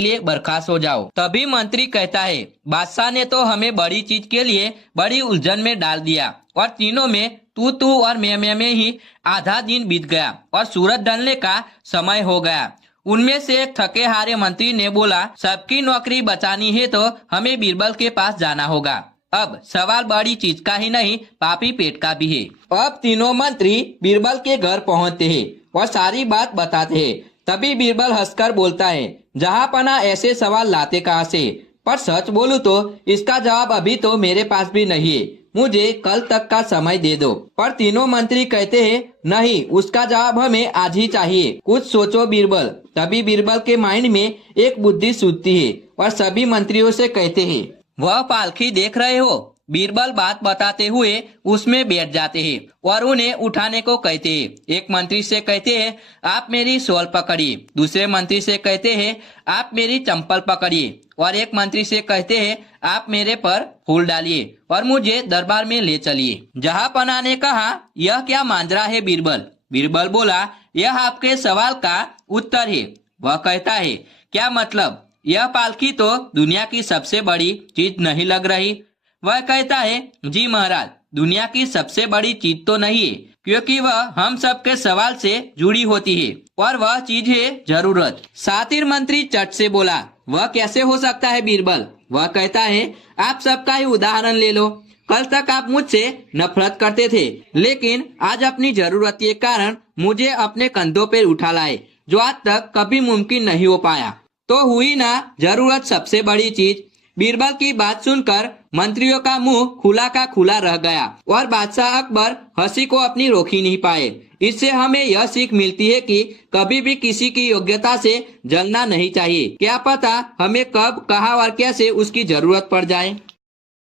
लिए बर्खास्त हो जाओ। तभी मंत्री कहता है, बादशाह ने तो हमें बड़ी चीज के लिए बड़ी उलझन में डाल दिया और तीनों में तू और मैं में ही आधा दिन बीत गया और सूरज ढलने का समय हो गया। उनमें से एक थके हारे मंत्री ने बोला, सबकी नौकरी बचानी है तो हमें बीरबल के पास जाना होगा। अब सवाल बड़ी चीज का ही नहीं, पापी पेट का भी है। अब तीनों मंत्री बीरबल के घर पहुंचते हैं और सारी बात बताते हैं। तभी बीरबल हंसकर बोलता है, जहां पना ऐसे सवाल लाते कहाँ से? पर सच बोलूं तो इसका जवाब अभी तो मेरे पास भी नहीं है, मुझे कल तक का समय दे दो। पर तीनों मंत्री कहते हैं, नहीं, उसका जवाब हमें आज ही चाहिए। कुछ सोचो बीरबल। तभी बीरबल के माइंड में एक बुद्धि सूझती है और सभी मंत्रियों से कहते हैं, वह पालकी देख रहे हो? बीरबल बात बताते हुए उसमें बैठ जाते हैं और उन्हें उठाने को कहते हैं। एक मंत्री से कहते हैं, आप मेरी शॉल पकड़िए। दूसरे मंत्री से कहते हैं, आप मेरी चंपल पकड़िए। और एक मंत्री से कहते हैं, आप मेरे पर फूल डालिए और मुझे दरबार में ले चलिए। जहांपना ने कहा, यह क्या मांजरा है बीरबल? बीरबल बोला, यह आपके सवाल का उत्तर है। वह कहता है, क्या मतलब? यह पालकी तो दुनिया की सबसे बड़ी चीज नहीं लग रही? वह कहता है, जी महाराज, दुनिया की सबसे बड़ी चीज तो नहीं है, क्योंकि वह हम सबके सवाल से जुड़ी होती है और वह चीज है जरूरत। सातिर मंत्री चट से बोला, वह कैसे हो सकता है बीरबल? वह कहता है, आप सबका ही उदाहरण ले लो। कल तक आप मुझसे नफरत करते थे, लेकिन आज अपनी जरूरत के कारण मुझे अपने कंधों पर उठा लाए, जो आज तक कभी मुमकिन नहीं हो पाया। तो हुई ना जरूरत सबसे बड़ी चीज। बीरबल की बात सुनकर मंत्रियों का मुंह खुला का खुला रह गया और बादशाह अकबर हंसी को अपनी रोक ही नहीं पाए। इससे हमें यह सीख मिलती है कि कभी भी किसी की योग्यता से जलना नहीं चाहिए। क्या पता हमें कब, कहाँ और कैसे उसकी जरूरत पड़ जाए।